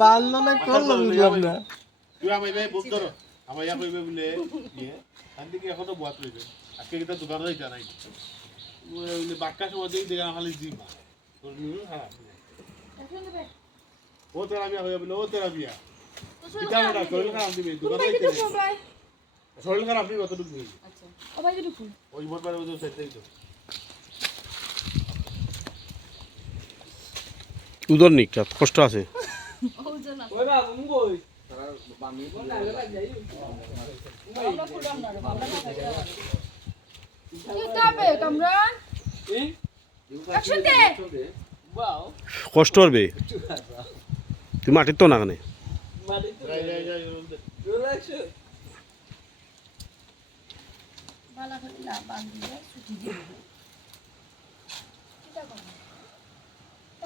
বানলো না করল বুঝলাম না তুই আমার ভাই বুক ধরো আমার ইয়া কইবে বলে ইয়ে তার দিকে এখনও বাত রইবে আজকে কিটা দোকান হইতা নাই বলে বাক্কা সময় দিকে দেখা খালি জিমা তোর নিউ খারাপ ও তেরা বিয়া হইবে বলে ও তেরা বিয়া কিটা না শরীর খারাপ দিবে দোকান হইতে শরীর খারাপ দিবে কতটুকু দিবে ওই মোট পারে ওই সেটাই তো উদর নিক কষ্ট আছে। কষ্ট হবে তুই মাটির তো না কানে বালা করে না বান্দিলে ছুটি দিয়ে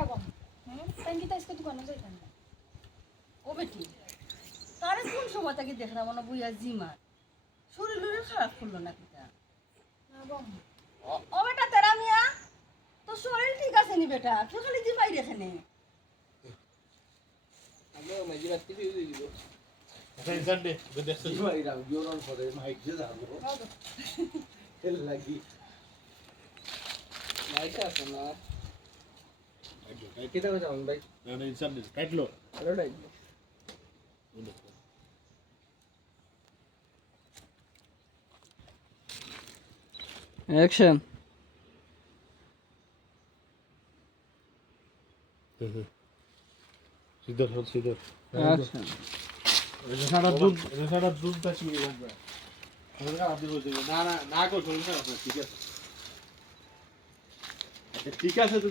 কম যাইতাম না ও বেটি তারে কোন সময় তাকে দেখলাম মনে বুইয়া জিমা শরীরের খারাপ করল না কিটা ও- ও বেটা তেরা মিয়া তো শরীর ঠিক আছে নি বেটা? তুই খালি জিমাই রেখে নে। আমি মাঝে রাতে ফিরে দিব। ইনসান দে দেখছিস লাইট আছে শরীর খারাপ দিব না না না কো শরীর খারাপ না ঠিক আছে ঠিক আছে তো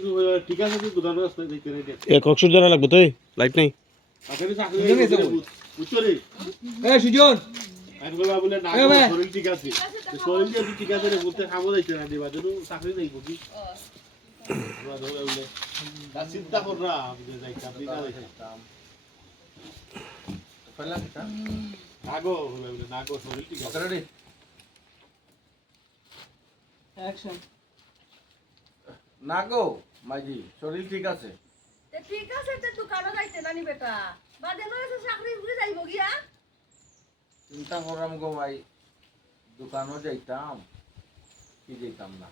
ঠিক আছে তুই দোকান রাস্তা দেখতে রে এ কক্সুর দ্বারা লাগবে তো লাইট নেই। আপনি চাকরি বুঝছ রে? এ সুজন। বলে না শরীর ঠিক আছে। শরীর যদি ঠিক আছে রে বলতে খাব যাইতে না দিবা যদি চাকরি নেই বুঝি? বলে চিন্তা কর না আমি যে যাই না যাইতাম নাগো বলে বলে নাগো শরীর ঠিক আছে। অ্যাকশন না গো মাঝি শরীর ঠিক আছে। তে ঠিক আছে তে দোকানও যাইতে নানি বেটা বাদে নয় চাকরি ঘুরে যাইব গিয়া। চিন্তা করলাম গো ভাই দোকানও যাইতাম কি যাইতাম না।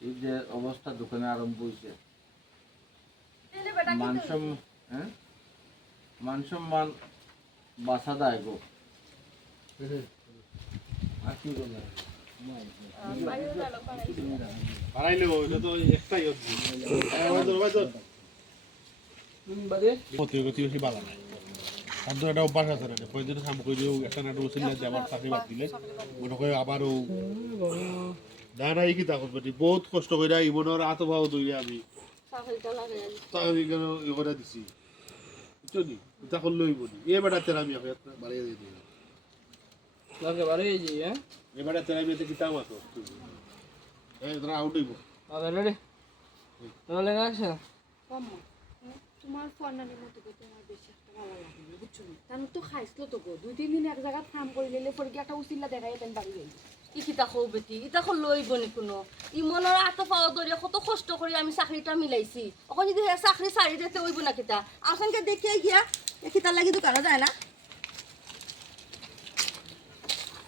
এই যে অবস্থা দোকানে আরম্ভ হয়েছে তেলে বেটা মান হ্যাঁ? মান সম্মান বাসা দেয় গো। আর কি বলব? তো বালা আবারও না না কি তা করবে বহুত কষ্ট করে ইমনের আত ভাও দইরে আমি চাকরি কেন ই করে দিছি বুঝছ নি এটা করলে হইব নি এ বেটা তেরা আমি বাড়িয়ে দিয়ে দিই লাগে বারে যে হ্যাঁ এ বেটা তেরা আমি কি তাম আছো। এই তোরা আউট হইব। আবার রেডি তাহলে অ্যাকশন কম্মা তোমার ফর্নানির মতো করতে আমার বেশি একটা ভালো লাগে না বুঝছ তো খাইছিল তো গো। দুই তিন দিন এক জায়গায় কাম করে নিলে পরে কি একটা উচিল্লা দেখাই তেন বাড়ি যাই কিতা খৌ বেটি? ইতা খো লইব নি কোনো। ই মনৰ আত পাও দৰি কত কষ্ট কৰি আমি চাকৰিটা মিলাইছি। অকণ যদি চাকৰি চাৰি দিতে হইব না কিতা? আসানকে দেখিয়ে গিয়া এ কিতা লাগি দোকানত যায় না ঠিক আছে শরীর লগত ঠিক আছে আবার বইয়ে দিলে দিবা আবার কথা দিয়ে দিলে চিন্তা করতে চিন্তা সমস্যা কি না গো সমস্যা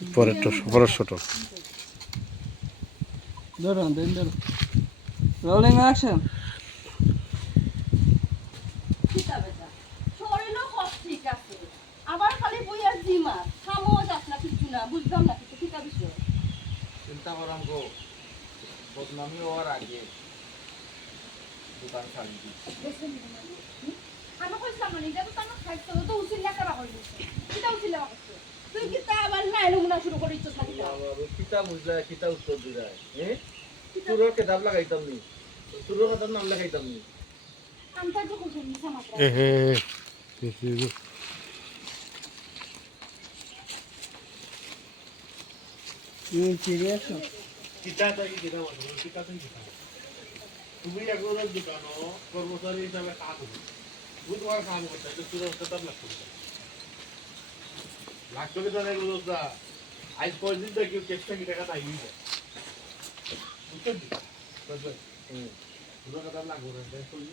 পরের টো পরের ছোট ধরো দেন ধরো রোলিং অ্যাকশন কিতা বেটা। শরীরও সব ঠিক আছে। আবার খালি বইয়া জিমা। খামো যাস কিছু না বুঝলাম না কিছু কিতা বিষয় চিন্তা করাম গো বদনামি হওয়ার আগে দোকান ছাড়ি দিই আমি কইছিলাম না এটা তো তানো খাইছো তো উচিত লেখা রাখা হইছে কিতা উচিত লেখা করছ তুই কিতা আবার নাই নমুনা শুরু করিছ সাথে কিতা বুঝলা কিতা উত্তর দিলাই হ্যাঁ তোর কেতাব লাগাইতাম নি? তোর কেতাব নাম লাগাইতাম নি? হে তুমি সিরিয়াস কিতা তাই কিতা বলব কিতা তুমি একবার দোকানো কর্মচারী হিসাবে কাজ করো তুমি তোমার কাম করতে তো তোর লাগতো লাগতো কি জানে গুলো আজ কয়দিন কেউ কেসটা কি টাকা তাই বুঝছেন পুরো কথা লাগবে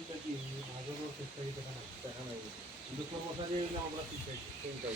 থেকে মাঝে কেসটা কি টাকা নাই টাকা নাই কিন্তু কর্মচারী আমরা ঠিক আছে চিন্তা